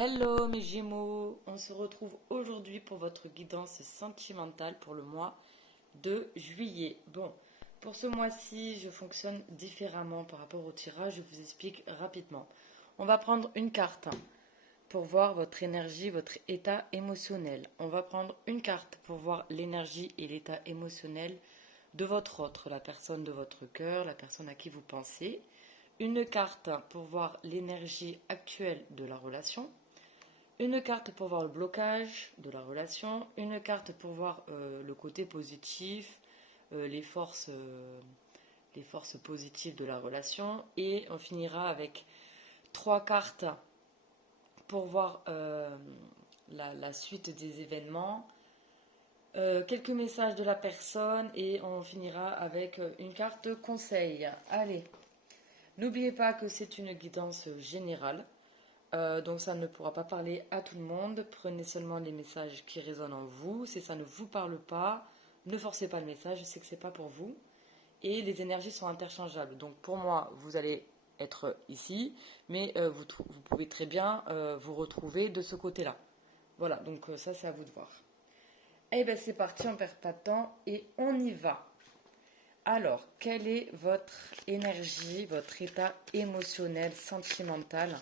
Hello mes Gémeaux, on se retrouve aujourd'hui pour votre guidance sentimentale pour le mois de juillet. Bon, pour ce mois-ci, je fonctionne différemment par rapport au tirage, je vous explique rapidement. On va prendre une carte pour voir votre énergie, votre état émotionnel. On va prendre une carte pour voir l'énergie et l'état émotionnel de votre autre, la personne de votre cœur, la personne à qui vous pensez. Une carte pour voir l'énergie actuelle de la relation. Une carte pour voir le blocage de la relation, une carte pour voir le côté positif, les forces positives de la relation, et on finira avec trois cartes pour voir la suite des événements, quelques messages de la personne, et on finira avec une carte conseil. Allez, n'oubliez pas que c'est une guidance générale. Donc ça ne pourra pas parler à tout le monde. Prenez seulement les messages qui résonnent en vous. Si ça ne vous parle pas, ne forcez pas le message, je sais que c'est pas pour vous. Et les énergies sont interchangeables. Donc pour moi, vous allez être ici, mais vous pouvez très bien vous retrouver de ce côté-là. Voilà, donc ça c'est à vous de voir. Eh bien c'est parti, on ne perd pas de temps et on y va. Alors, quelle est votre énergie, votre état émotionnel, sentimental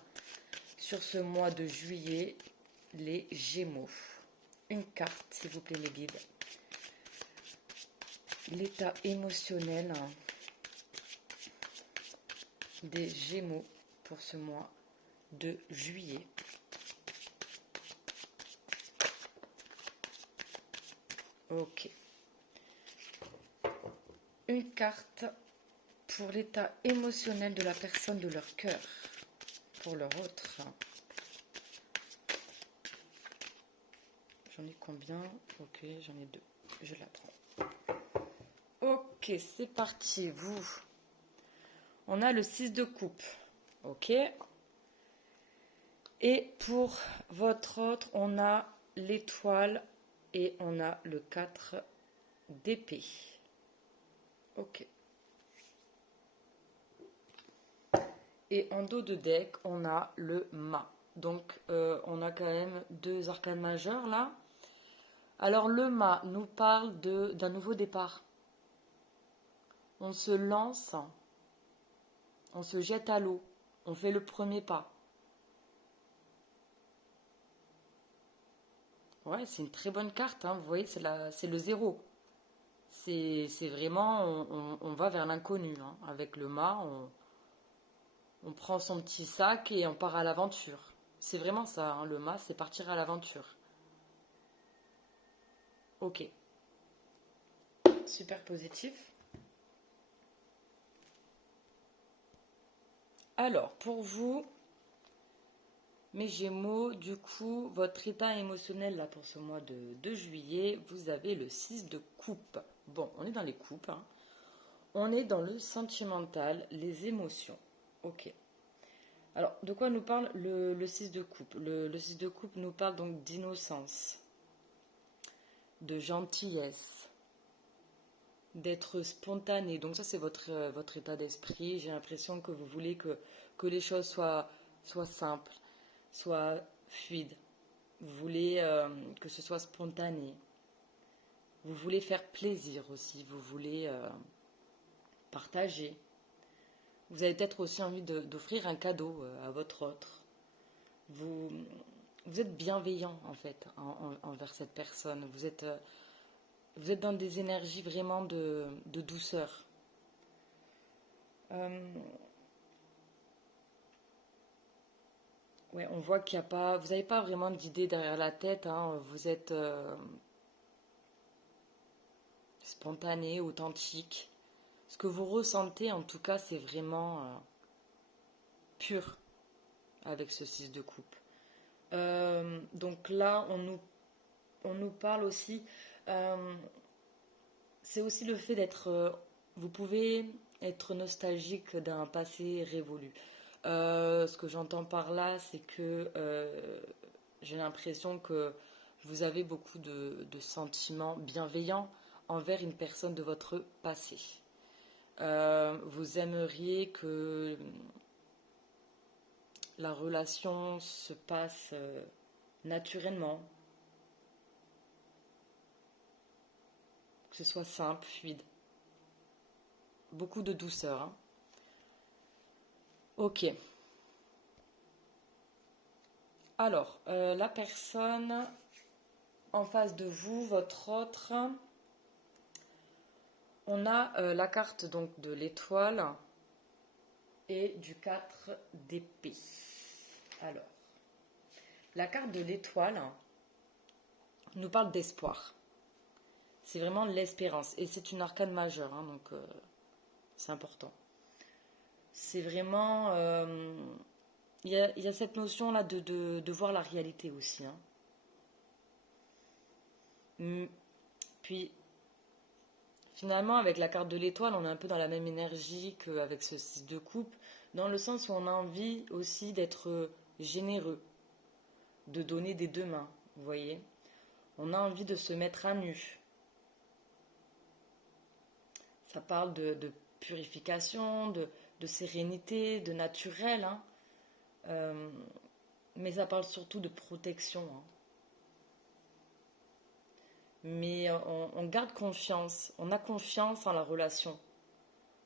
sur ce mois de juillet, les Gémeaux? Une carte, s'il vous plaît, les guides. L'état émotionnel des Gémeaux pour ce mois de juillet. Ok. Une carte pour l'état émotionnel de la personne de leur cœur, pour leur autre. J'en ai combien? Ok, j'en ai deux. Je la prends. Ok, c'est parti. Vous. On a le 6 de coupe. Ok. Et pour votre autre, on a l'étoile et on a le 4 d'épée. Ok. Et en dos de deck, on a le mât. Donc, on a quand même deux arcanes majeures là. Alors, le mât nous parle d'un nouveau départ. On se lance, on se jette à l'eau, on fait le premier pas. Ouais, c'est une très bonne carte, hein. Vous voyez, c'est le zéro. C'est vraiment, on va vers l'inconnu, hein. Avec le mât, on prend son petit sac et on part à l'aventure. C'est vraiment ça, hein. Le mât, c'est partir à l'aventure. Ok, super positif. Alors, pour vous, mes Gémeaux, du coup, votre état émotionnel là pour ce mois de juillet, vous avez le 6 de coupe. Bon, on est dans les coupes, hein. On est dans le sentimental, les émotions. Ok. Alors, de quoi nous parle le 6 de coupe? Le 6 de coupe nous parle donc d'innocence, de gentillesse, d'être spontané. Donc ça, c'est votre état d'esprit. J'ai l'impression que vous voulez que les choses soient simples, soient fluides. Vous voulez que ce soit spontané. Vous voulez faire plaisir aussi. Vous voulez partager. Vous avez peut-être aussi envie d'offrir un cadeau à votre autre. Vous, vous êtes bienveillant en fait envers cette personne. Vous êtes dans des énergies vraiment de douceur. Ouais, on voit qu'il n'y a pas, vous n'avez pas vraiment d'idée derrière la tête, hein. Vous êtes spontané, authentique. Ce que vous ressentez, en tout cas, c'est vraiment pur avec ce 6 de coupe. Donc là, on nous parle aussi. euh, c'est aussi le fait d'être. Vous pouvez être nostalgique d'un passé révolu. Ce que j'entends par là, c'est que j'ai l'impression que vous avez beaucoup de sentiments bienveillants envers une personne de votre passé. Vous aimeriez que la relation se passe naturellement, que ce soit simple, fluide. Beaucoup de douceur. Hein. Ok. Alors, la personne en face de vous, votre autre, on a la carte donc de l'étoile et du 4 d'épée. Alors, la carte de l'étoile nous parle d'espoir. C'est vraiment l'espérance. Et c'est une arcane majeure, hein, donc c'est important. C'est vraiment... Il y a cette notion-là de voir la réalité aussi. Hein. Puis, finalement, avec la carte de l'étoile, on est un peu dans la même énergie qu'avec ce 6 de coupe, dans le sens où on a envie aussi d'être généreux, de donner des deux mains, vous voyez. On a envie de se mettre à nu. Ça parle de purification, de sérénité, de naturel, hein. Mais ça parle surtout de protection. Hein. Mais on garde confiance, on a confiance en la relation.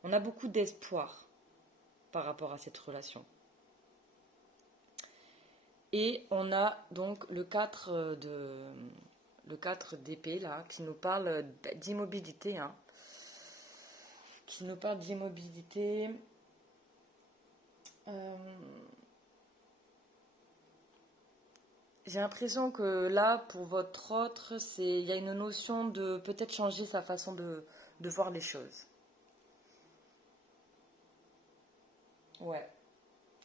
On a beaucoup d'espoir par rapport à cette relation. Et on a donc le 4 d'épée là, qui nous parle d'immobilité. Hein. Qui nous parle d'immobilité. J'ai l'impression que là, pour votre autre, il y a une notion de peut-être changer sa façon de voir les choses. Ouais.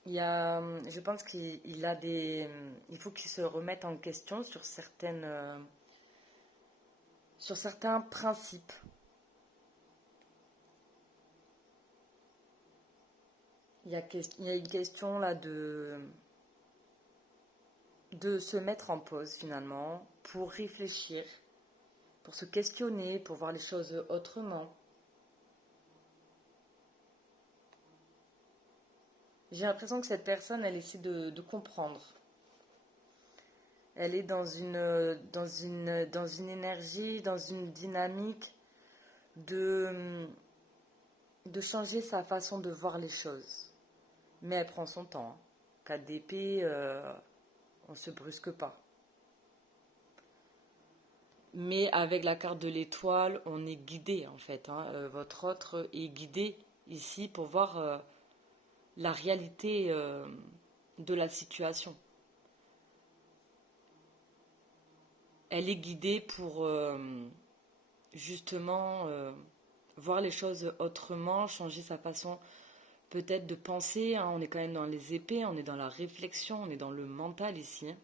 Je pense il faut qu'il se remette en question sur certains principes. Il y a une question là de se mettre en pause finalement pour réfléchir, pour se questionner, pour voir les choses autrement. J'ai l'impression que cette personne, elle essaie de comprendre. Elle est dans une énergie, dans une dynamique de changer sa façon de voir les choses. Mais elle prend son temps. Hein. 4 d'épée, on ne se brusque pas. Mais avec la carte de l'étoile, on est guidé en fait. Hein. Votre autre est guidé ici pour voir la réalité de la situation. Elle est guidée pour justement voir les choses autrement, changer sa façon peut-être de penser. Hein. On est quand même dans les épées, on est dans la réflexion, on est dans le mental ici. Hein.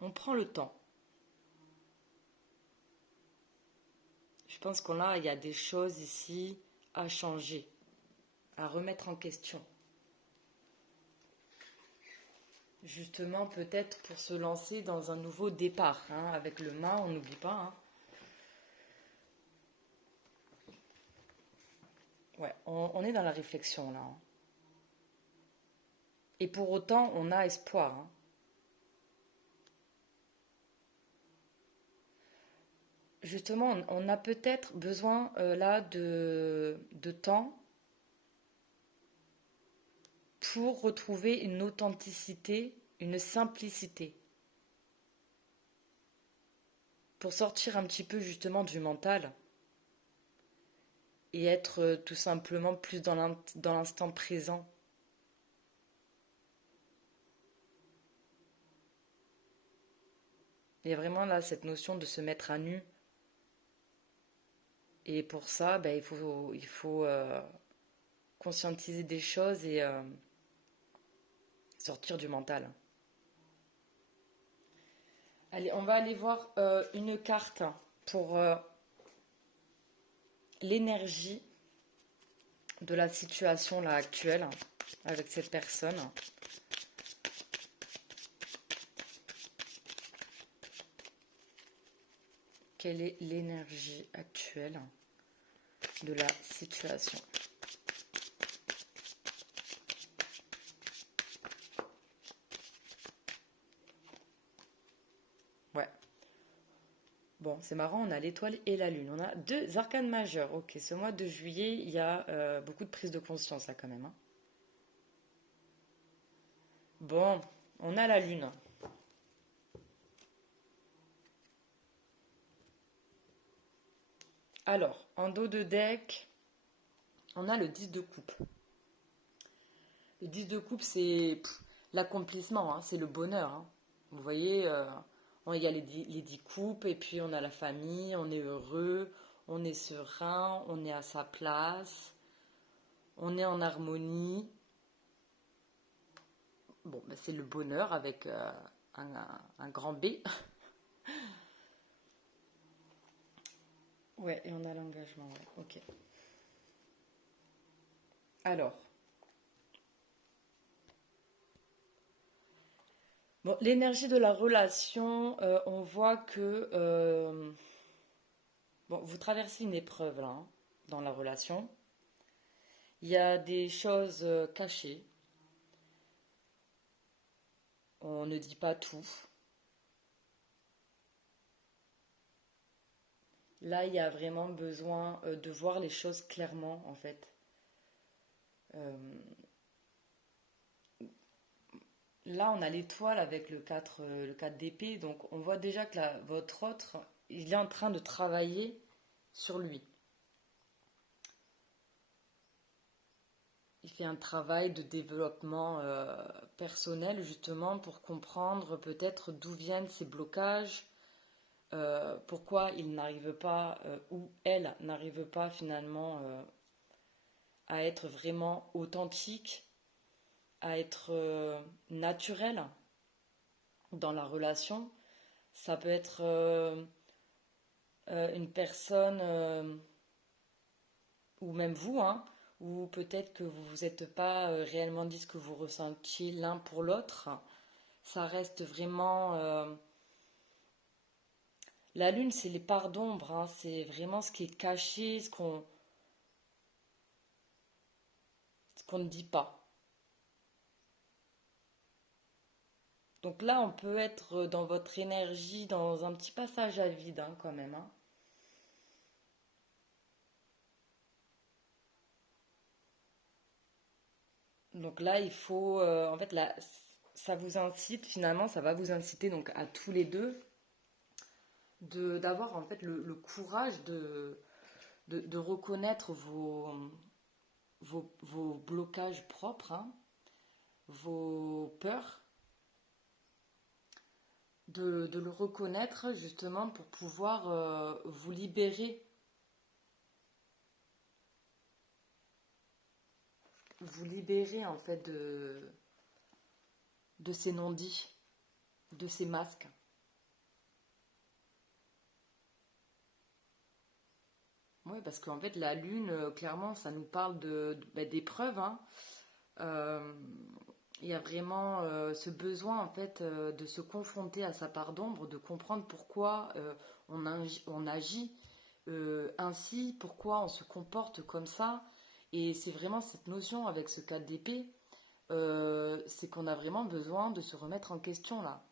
On prend le temps. Je pense il y a des choses ici à changer, à remettre en question. Justement, peut-être pour se lancer dans un nouveau départ. Hein. Avec le mât, on n'oublie pas. Hein. Ouais, on est dans la réflexion là. Hein. Et pour autant, on a espoir. Hein. Justement, on a peut-être besoin là de temps pour retrouver une authenticité, une simplicité. Pour sortir un petit peu justement du mental et être tout simplement plus dans l'instant présent. Il y a vraiment là cette notion de se mettre à nu. Et pour ça, il faut conscientiser des choses et sortir du mental. Allez, on va aller voir une carte pour l'énergie de la situation là actuelle avec cette personne. Quelle est l'énergie actuelle de la situation? Bon, c'est marrant, on a l'étoile et la lune. On a deux arcanes majeures. Ok, ce mois de juillet, il y a beaucoup de prise de conscience là quand même, hein. Bon, on a la lune. Alors, en dos de deck, on a le 10 de coupe. Le 10 de coupe, c'est l'accomplissement, hein, c'est le bonheur, hein. Vous voyez, il y a les 10 coupes, et puis on a la famille, on est heureux, on est serein, on est à sa place, on est en harmonie. Bon, ben, c'est le bonheur avec un grand B. Ouais, et on a l'engagement, ouais. Ok. Alors, bon, l'énergie de la relation, on voit que bon, vous traversez une épreuve là, hein, dans la relation. Il y a des choses cachées. On ne dit pas tout. Là, il y a vraiment besoin de voir les choses clairement, en fait. Euh, Là, on a l'étoile avec le 4 d'épée, donc on voit déjà que votre autre, il est en train de travailler sur lui. Il fait un travail de développement personnel, justement, pour comprendre peut-être d'où viennent ces blocages, pourquoi il n'arrive pas, ou elle n'arrive pas finalement à être vraiment authentique, à être naturel dans la relation. Ça peut être une personne, ou même vous, hein, ou peut-être que vous vous êtes pas réellement dit ce que vous ressentiez l'un pour l'autre. Ça reste vraiment... La lune, c'est les parts d'ombre, hein, c'est vraiment ce qui est caché, ce qu'on ne dit pas. Donc là, on peut être dans votre énergie, dans un petit passage à vide, hein, quand même, hein. Donc là, il faut, en fait, là, ça vous incite, finalement, ça va vous inciter donc à tous les deux d'avoir en fait le courage de reconnaître vos blocages propres, hein, vos peurs, de le reconnaître justement pour pouvoir vous libérer en fait de ces non-dits, de ces masques. Oui, parce qu'en fait, la lune, clairement, ça nous parle d'épreuves, hein. Euh, il y a vraiment ce besoin, en fait, de se confronter à sa part d'ombre, de comprendre pourquoi on agit ainsi, pourquoi on se comporte comme ça. Et c'est vraiment cette notion avec ce 4 d'épée, c'est qu'on a vraiment besoin de se remettre en question là,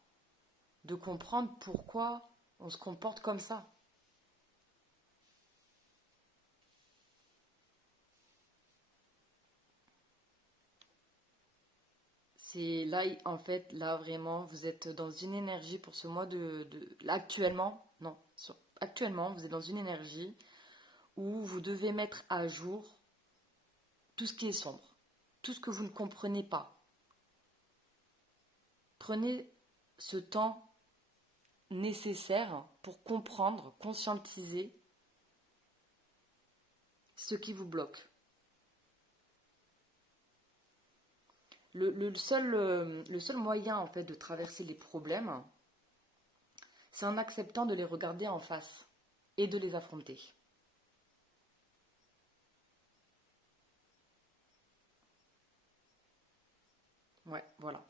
de comprendre pourquoi on se comporte comme ça. C'est là, en fait, là vraiment, vous êtes dans une énergie pour ce mois là, actuellement, non, actuellement, vous êtes dans une énergie où vous devez mettre à jour tout ce qui est sombre, tout ce que vous ne comprenez pas. Prenez ce temps nécessaire pour comprendre, conscientiser ce qui vous bloque. Le seul moyen en fait de traverser les problèmes, c'est en acceptant de les regarder en face et de les affronter. Ouais, voilà.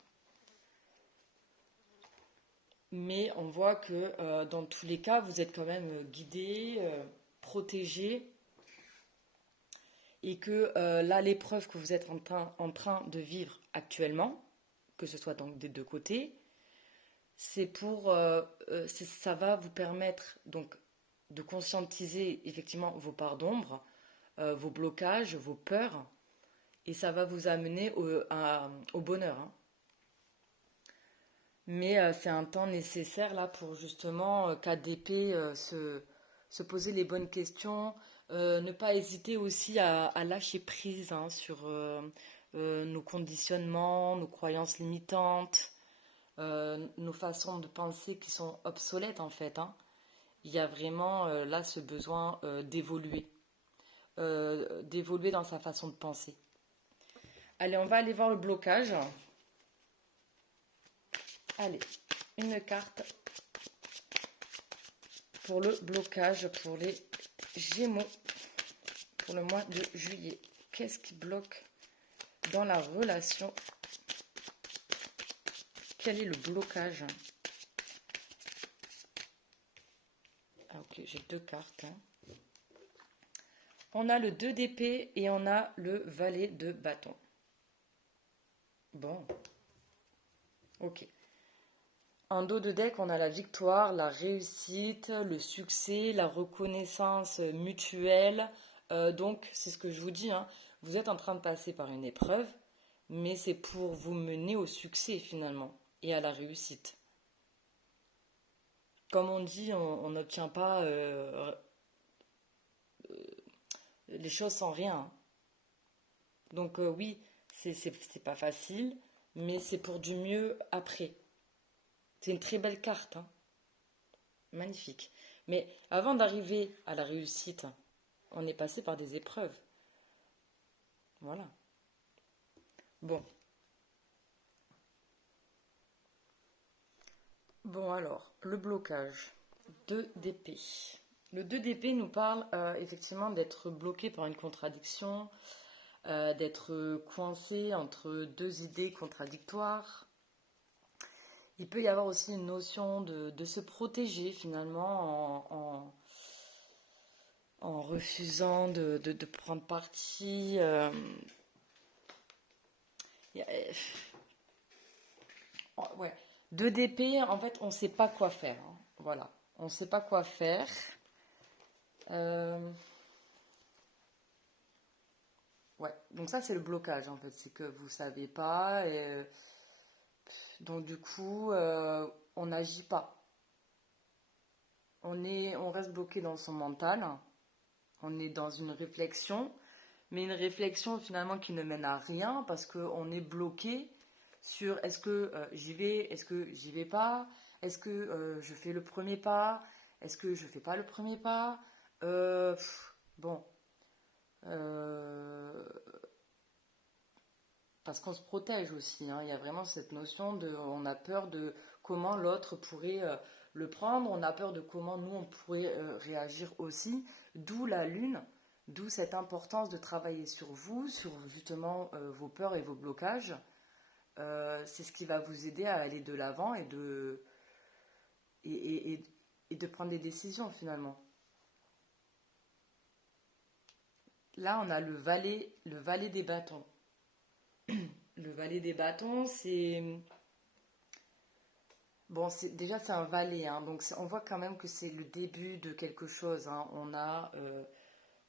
Mais on voit que dans tous les cas, vous êtes quand même guidé, protégé, et que là, l'épreuve que vous êtes en train de vivre actuellement, que ce soit donc des deux côtés, ça va vous permettre donc de conscientiser effectivement vos parts d'ombre, vos blocages, vos peurs, et ça va vous amener au bonheur, hein. Mais c'est un temps nécessaire là pour justement KDP se poser les bonnes questions, ne pas hésiter aussi à lâcher prise hein, sur nos conditionnements, nos croyances limitantes, nos façons de penser qui sont obsolètes en fait, hein. Il y a vraiment là ce besoin d'évoluer dans sa façon de penser. Allez, on va aller voir le blocage. Allez, une carte pour le blocage pour les Gémeaux pour le mois de juillet. Qu'est-ce qui bloque dans la relation? Quel est le blocage? Ah ok, j'ai deux cartes, hein. On a le 2 d'épée et on a le valet de bâton. Bon, ok. En dos de deck, on a la victoire, la réussite, le succès, la reconnaissance mutuelle. Donc, c'est ce que je vous dis, hein. Vous êtes en train de passer par une épreuve, mais c'est pour vous mener au succès finalement et à la réussite. Comme on dit, on n'obtient pas les choses sans rien, hein. Donc oui, c'est pas facile, mais c'est pour du mieux après. C'est une très belle carte, hein. Magnifique. Mais avant d'arriver à la réussite, on est passé par des épreuves. Voilà. Bon. Bon alors, le blocage. 2 d'épée. Le 2 d'épée nous parle effectivement d'être bloqué par une contradiction, d'être coincé entre deux idées contradictoires. Il peut y avoir aussi une notion de se protéger finalement en refusant de prendre parti. Ouais. 2 d'épée, en fait, on ne sait pas quoi faire, hein. Voilà. On ne sait pas quoi faire. Euh, Ouais. Donc ça, c'est le blocage, en fait. C'est que vous ne savez pas. Et, donc du coup, on n'agit pas. On reste bloqué dans son mental. On est dans une réflexion, mais une réflexion finalement qui ne mène à rien parce qu'on est bloqué sur est-ce que j'y vais, est-ce que j'y vais pas, est-ce que je fais le premier pas, est-ce que je fais pas le premier pas. Bon, euh, parce qu'on se protège aussi, hein. Il y a vraiment cette notion de, on a peur de comment l'autre pourrait le prendre, on a peur de comment nous on pourrait réagir aussi, d'où la lune, d'où cette importance de travailler sur vous, sur justement vos peurs et vos blocages. C'est ce qui va vous aider à aller de l'avant et, et de prendre des décisions finalement. Là, on a le valet des bâtons. Le valet des bâtons, c'est bon, déjà c'est un valet, hein, donc on voit quand même que c'est le début de quelque chose, hein.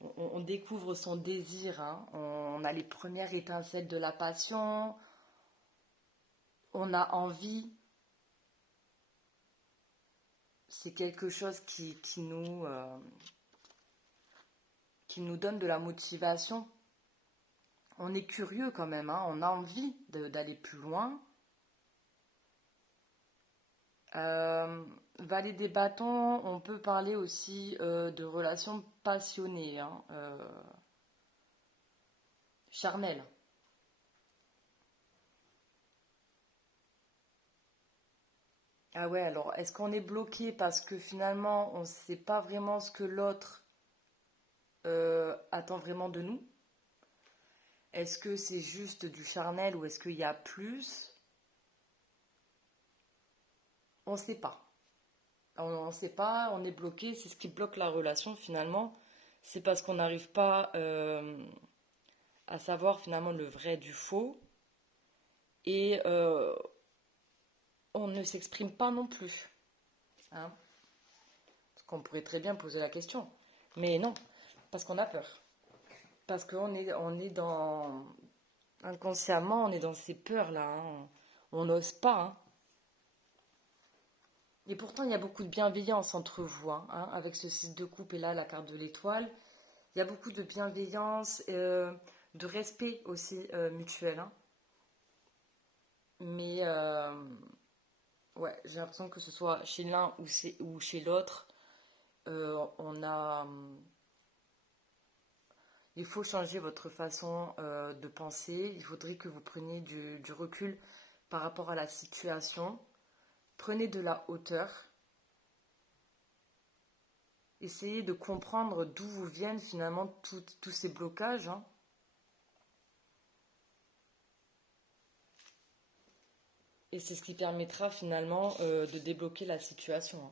On découvre son désir, hein. On a les premières étincelles de la passion, on a envie. C'est quelque chose qui nous donne de la motivation. On est curieux quand même, hein. On a envie d'aller plus loin. Euh, Valet des bâtons, on peut parler aussi de relations passionnées, hein, charnelles. Ah ouais, alors est-ce qu'on est bloqué parce que finalement on ne sait pas vraiment ce que l'autre attend vraiment de nous? Est-ce que c'est juste du charnel ou est-ce qu'il y a plus? On ne sait pas. On ne sait pas, on est bloqué, c'est ce qui bloque la relation finalement. C'est parce qu'on n'arrive pas à savoir finalement le vrai du faux. Et on ne s'exprime pas non plus. Hein. Parce qu'on pourrait très bien poser la question. Mais non, parce qu'on a peur. Parce on est dans... Inconsciemment, on est dans ces peurs-là. Hein. On n'ose pas. Hein. Et pourtant, il y a beaucoup de bienveillance entre vous. Hein, avec ce 6 de coupe et là, la carte de l'étoile. Il y a beaucoup de bienveillance, de respect aussi mutuel. Hein. Mais ouais, j'ai l'impression que ce soit chez l'un ou chez l'autre, on a... Il faut changer votre façon de penser. Il faudrait que vous preniez du recul par rapport à la situation. Prenez de la hauteur. Essayez de comprendre d'où vous viennent finalement tous ces blocages. Hein. Et c'est ce qui permettra finalement de débloquer la situation. Hein.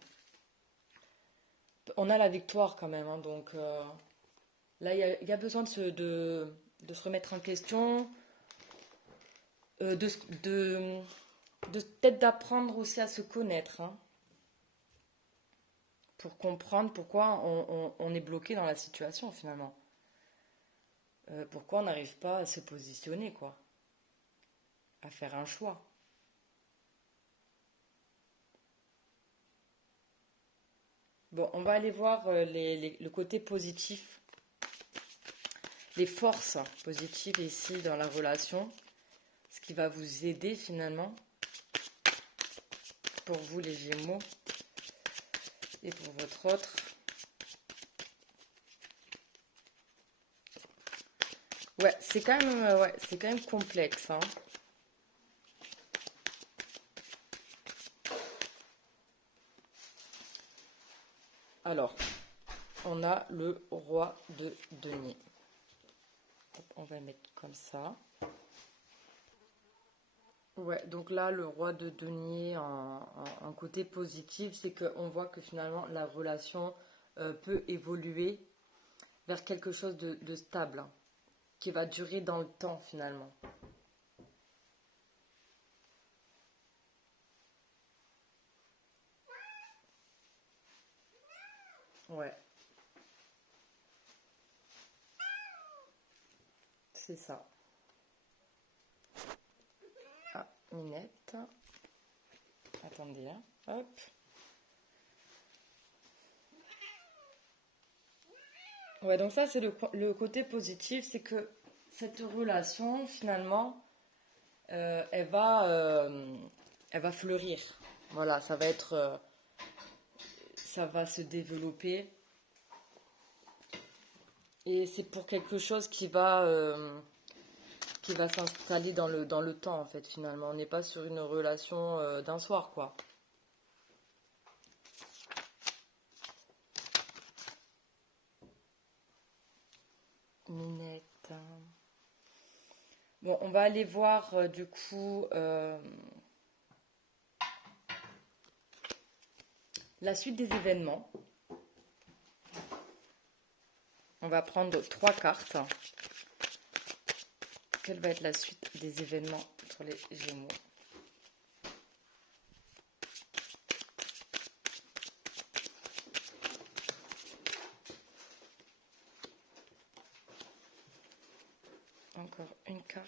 On a la victoire quand même, hein, donc là il y a besoin de se remettre en question, de, de, peut-être d'apprendre aussi à se connaître, hein, pour comprendre pourquoi on est bloqué dans la situation finalement. Pourquoi on n'arrive pas à se positionner, quoi, à faire un choix. Bon, on va aller voir le côté positif, les forces positives ici dans la relation, ce qui va vous aider finalement, pour vous les Gémeaux et pour votre autre. Ouais, c'est quand même complexe. Hein. Alors, on a le roi de denier. On va mettre comme ça. Ouais, donc là, le roi de denier en côté positif, c'est qu'on voit que finalement la relation peut évoluer vers quelque chose de stable, hein, qui va durer dans le temps finalement. Ouais, c'est ça. Ah, Minette. Attendez, hein. Hop. Ouais, donc ça, c'est le côté positif, c'est que cette relation, finalement, euh, elle va, euh, elle va fleurir. Voilà, ça va se développer. Et c'est pour quelque chose qui va s'installer dans le temps, en fait, finalement. On n'est pas sur une relation d'un soir, quoi. Minette. Bon, on va aller voir, du coup, la suite des événements. On va prendre 3 cartes. Quelle va être la suite des événements pour les Gémeaux? Encore une carte.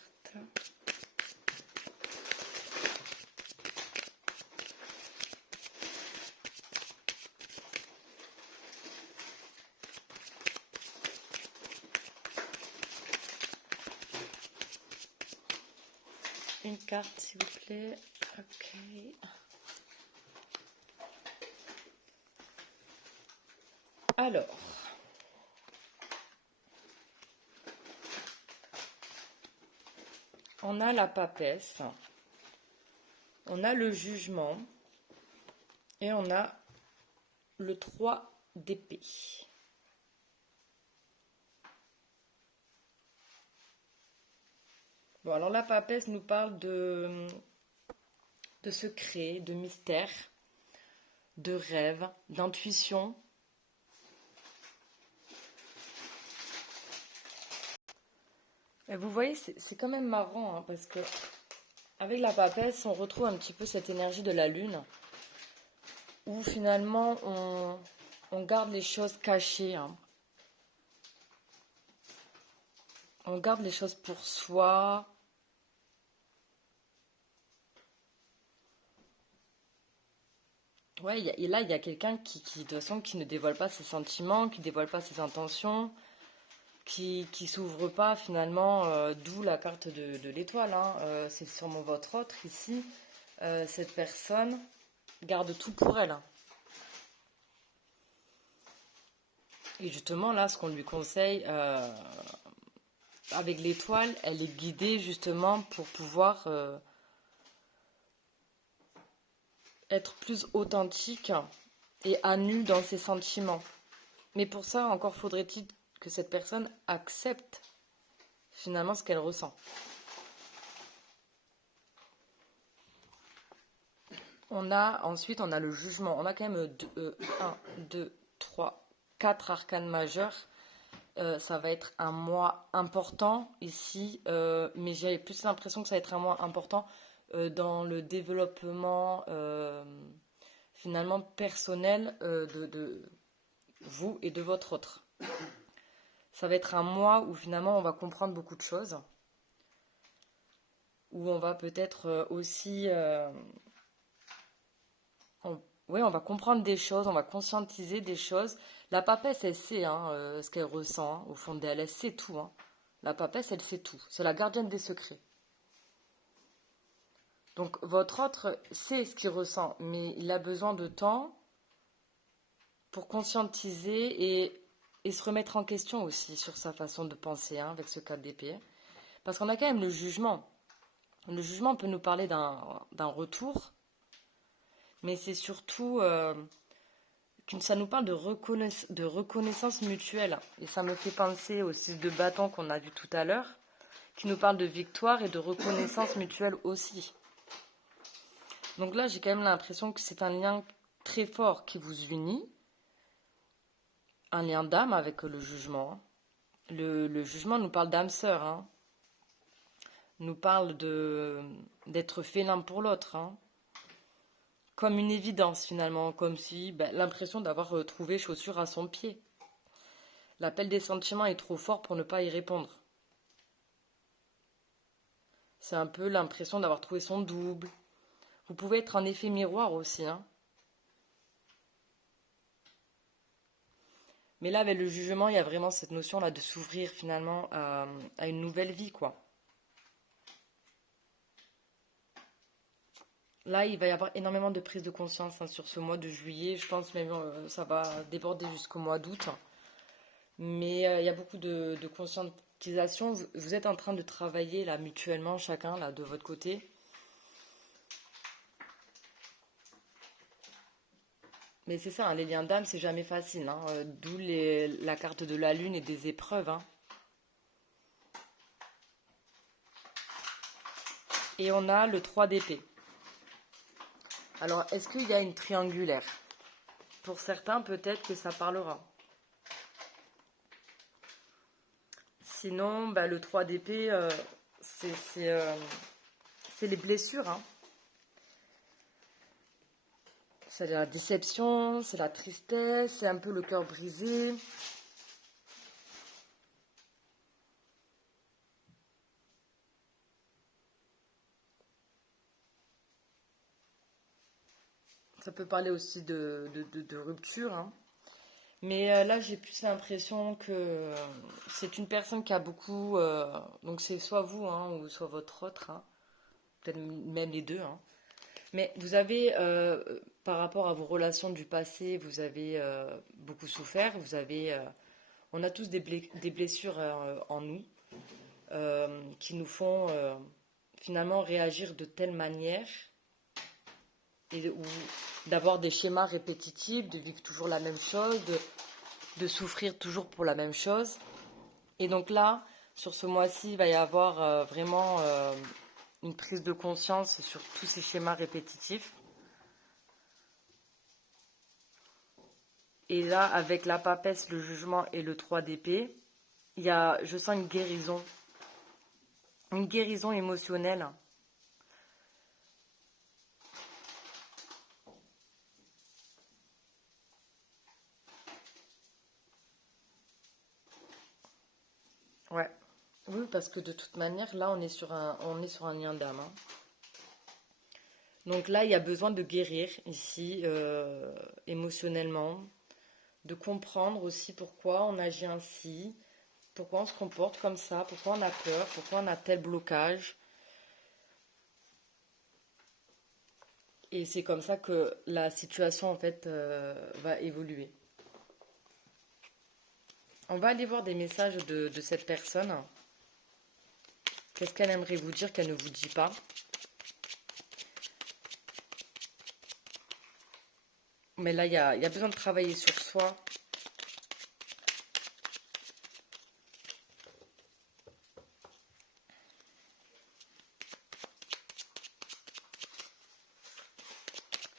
Une carte, s'il vous plaît. Ok. Alors, on a la papesse, on a le jugement et on a le 3 d'épée. Bon, alors la papesse nous parle de secrets, de mystères, de rêves, d'intuition. Et vous voyez, c'est quand même marrant, hein, parce que Avec la papesse, on retrouve un petit peu cette énergie de la lune, où finalement on garde les choses cachées, hein. On garde les choses pour soi. Ouais, et là, il y a quelqu'un de toute façon, qui ne dévoile pas ses sentiments, qui ne dévoile pas ses intentions, qui s'ouvre pas finalement, d'où la carte de l'étoile, hein. C'est sûrement votre autre ici. Cette personne garde tout pour elle, hein. Et justement, là, ce qu'on lui conseille, avec l'étoile, elle est guidée justement pour pouvoir être plus authentique et à nu dans ses sentiments. Mais pour ça, encore faudrait-il que cette personne accepte finalement ce qu'elle ressent. Ensuite, on a le jugement. On a quand même 1, 2, 3, 4 arcanes majeurs. Ça va être un mois important ici, mais j'ai plus l'impression que ça va être un mois important dans le développement finalement personnel de vous et de votre autre. Ça va être un mois où finalement on va comprendre beaucoup de choses, où on va peut-être aussi oui, on va comprendre des choses, on va conscientiser des choses. La papesse, elle sait, hein, ce qu'elle ressent, hein, au fond d'elle, elle sait tout, hein. La papesse, elle sait tout. C'est la gardienne des secrets. Donc votre autre sait ce qu'il ressent, mais il a besoin de temps pour conscientiser et se remettre en question aussi sur sa façon de penser, hein, avec ce 4 d'épée. Parce qu'on a quand même le jugement. Le jugement peut nous parler d'un retour, mais c'est surtout que ça nous parle de reconnaissance mutuelle. Et ça me fait penser au 6 de bâton qu'on a vu tout à l'heure, qui nous parle de victoire et de reconnaissance mutuelle aussi. Donc là, j'ai quand même l'impression que c'est un lien très fort qui vous unit, un lien d'âme avec le jugement. Le jugement nous parle d'âme sœur, hein. Nous parle d'être fait l'un pour l'autre, hein. Comme une évidence finalement, comme si l'impression d'avoir trouvé chaussure à son pied. L'appel des sentiments est trop fort pour ne pas y répondre. C'est un peu l'impression d'avoir trouvé son double. Vous pouvez être un effet miroir aussi, hein. Mais là, avec le jugement, il y a vraiment cette notion-là de s'ouvrir finalement à une nouvelle vie, quoi. Là, il va y avoir énormément de prise de conscience, hein, sur ce mois de juillet. Je pense même ça va déborder jusqu'au mois d'août. Mais il y a beaucoup de conscientisation. Vous êtes en train de travailler là mutuellement, chacun là de votre côté. Mais c'est ça, hein, les liens d'âme, c'est jamais facile, hein. D'où la carte de la lune et des épreuves, hein. Et on a le 3 d'épée. Alors, est-ce qu'il y a une triangulaire? Pour certains, peut-être que ça parlera. Sinon, le 3 d'épée, c'est les blessures, hein. C'est la déception, c'est la tristesse, c'est un peu le cœur brisé. Ça peut parler aussi de rupture, hein. Mais là, j'ai plus l'impression que c'est une personne qui a beaucoup. Donc, c'est soit vous, hein, ou soit votre autre, hein. Peut-être même les deux, hein. Mais vous avez, par rapport à vos relations du passé, vous avez beaucoup souffert. On a tous des blessures en nous, qui nous font finalement réagir de telle manière ou d'avoir des schémas répétitifs, de vivre toujours la même chose, de souffrir toujours pour la même chose. Et donc là, sur ce mois-ci, il va y avoir vraiment une prise de conscience sur tous ces schémas répétitifs. Et là, avec la papesse, le jugement et le 3 d'épée, je sens une guérison émotionnelle Ouais. Oui, parce que de toute manière, là, on est sur un lien d'âme, hein. Donc là, il y a besoin de guérir ici, émotionnellement, de comprendre aussi pourquoi on agit ainsi, pourquoi on se comporte comme ça, pourquoi on a peur, pourquoi on a tel blocage. Et c'est comme ça que la situation, en fait, va évoluer. On va aller voir des messages de cette personne. Qu'est-ce qu'elle aimerait vous dire qu'elle ne vous dit pas? Mais là, il y a besoin de travailler sur soi.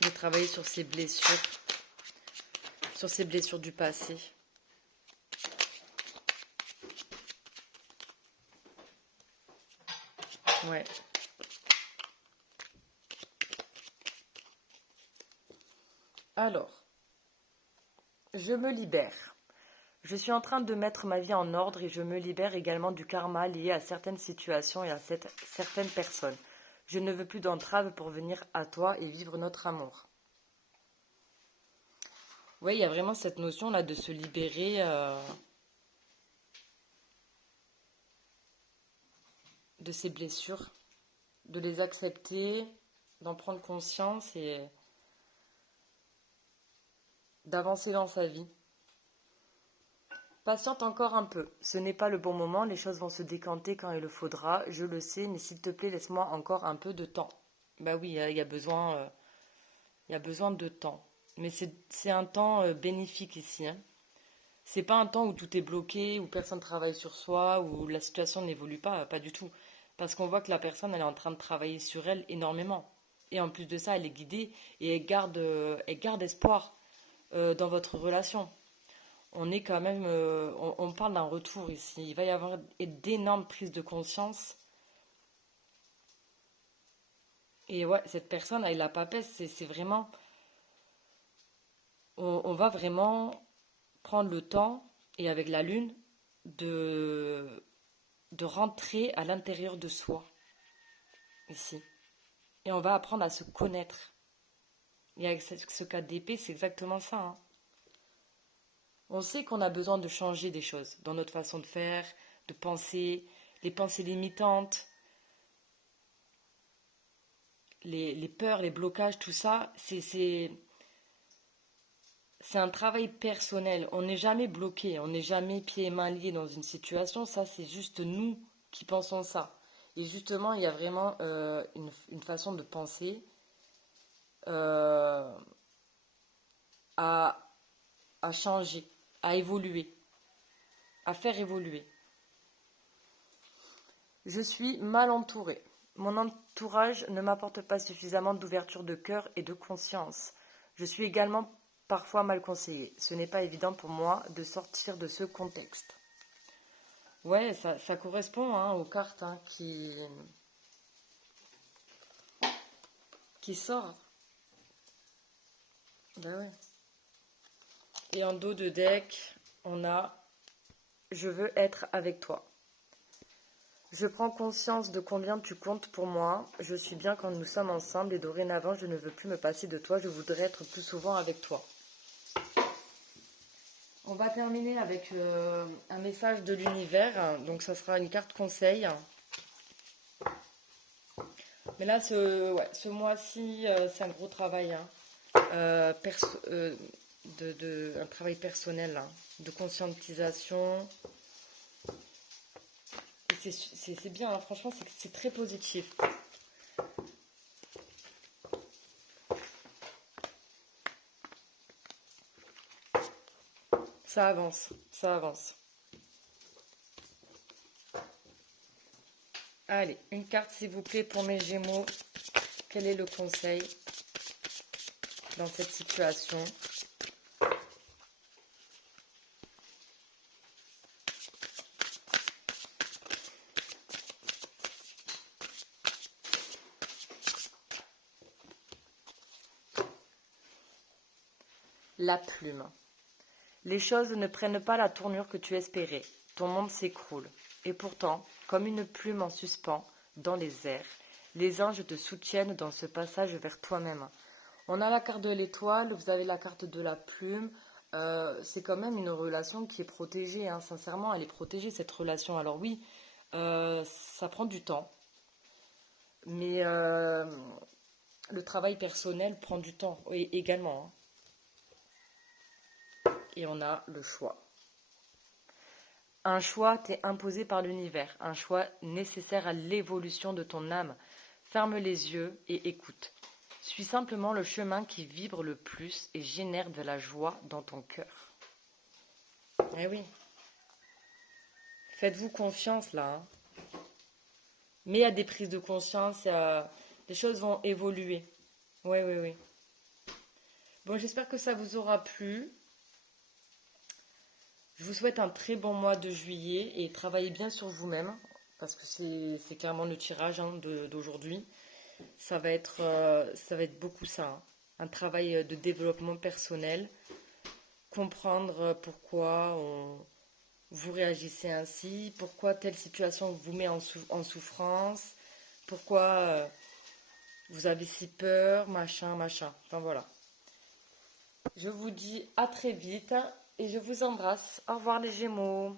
De travailler sur ses blessures du passé. Ouais. Alors, je me libère. Je suis en train de mettre ma vie en ordre et je me libère également du karma lié à certaines situations et à certaines personnes. Je ne veux plus d'entrave pour venir à toi et vivre notre amour. Oui, il y a vraiment cette notion-là de se libérer de ses blessures, de les accepter, d'en prendre conscience et d'avancer dans sa vie. Patiente encore un peu. Ce n'est pas le bon moment, les choses vont se décanter quand il le faudra, je le sais, mais s'il te plaît, laisse-moi encore un peu de temps. Bah oui, il y a besoin de temps. Mais c'est un temps bénéfique ici, hein. C'est pas un temps où tout est bloqué, où personne travaille sur soi, où la situation n'évolue pas, pas du tout. Parce qu'on voit que la personne, elle est en train de travailler sur elle énormément. Et en plus de ça, elle est guidée et elle garde espoir dans votre relation. On est quand même, on parle d'un retour ici. Il va y avoir d'énormes prises de conscience. Et ouais, cette personne, elle a pas peur, c'est vraiment, on va vraiment prendre le temps, et avec la lune, de, de rentrer à l'intérieur de soi, ici. Et on va apprendre à se connaître. Et avec ce cas d'épée, c'est exactement ça, hein. On sait qu'on a besoin de changer des choses dans notre façon de faire, de penser, les pensées limitantes, les peurs, les blocages, tout ça, c'est un travail personnel. On n'est jamais bloqué, on n'est jamais pieds et mains liés dans une situation. Ça, c'est juste nous qui pensons ça. Et justement, il y a vraiment une façon de penser euh, à, à changer, à évoluer, à faire évoluer. Je suis mal entourée. Mon entourage ne m'apporte pas suffisamment d'ouverture de cœur et de conscience. Je suis également parfois mal conseillée. Ce n'est pas évident pour moi de sortir de ce contexte. Ouais, ça correspond, hein, aux cartes, hein, qui sortent. Ben ouais. Et en dos de deck, on a Je veux être avec toi. Je prends conscience de combien tu comptes pour moi. Je suis bien quand nous sommes ensemble et dorénavant, je ne veux plus me passer de toi. Je voudrais être plus souvent avec toi. On va terminer avec un message de l'univers. Donc, ça sera une carte conseil. Mais là, ce mois-ci, c'est un gros travail, hein. Un travail personnel, hein, de conscientisation. Et c'est bien, hein, franchement, c'est très positif. Ça avance, ça avance. Allez, une carte s'il vous plaît pour mes Gémeaux. Quel est le conseil dans cette situation? La plume. Les choses ne prennent pas la tournure que tu espérais. Ton monde s'écroule. Et pourtant, comme une plume en suspens dans les airs, les anges te soutiennent dans ce passage vers toi-même. On a la carte de l'étoile, vous avez la carte de la plume. C'est quand même une relation qui est protégée, hein. Sincèrement, elle est protégée, cette relation. Alors oui, ça prend du temps, mais le travail personnel prend du temps également, hein. Et on a le choix. Un choix t'est imposé par l'univers, un choix nécessaire à l'évolution de ton âme. Ferme les yeux et écoute. Suis simplement le chemin qui vibre le plus et génère de la joie dans ton cœur. Eh oui, faites-vous confiance là, hein. Mais il y a des prises de conscience, les choses vont évoluer. Oui, oui, oui. Bon, j'espère que ça vous aura plu. Je vous souhaite un très bon mois de juillet et travaillez bien sur vous-même parce que c'est clairement le tirage, hein, d'aujourd'hui. Ça va être beaucoup ça, hein. Un travail de développement personnel, comprendre pourquoi vous réagissez ainsi, pourquoi telle situation vous met en souffrance, pourquoi vous avez si peur, machin, machin. Enfin voilà. Je vous dis à très vite et je vous embrasse. Au revoir les Gémeaux.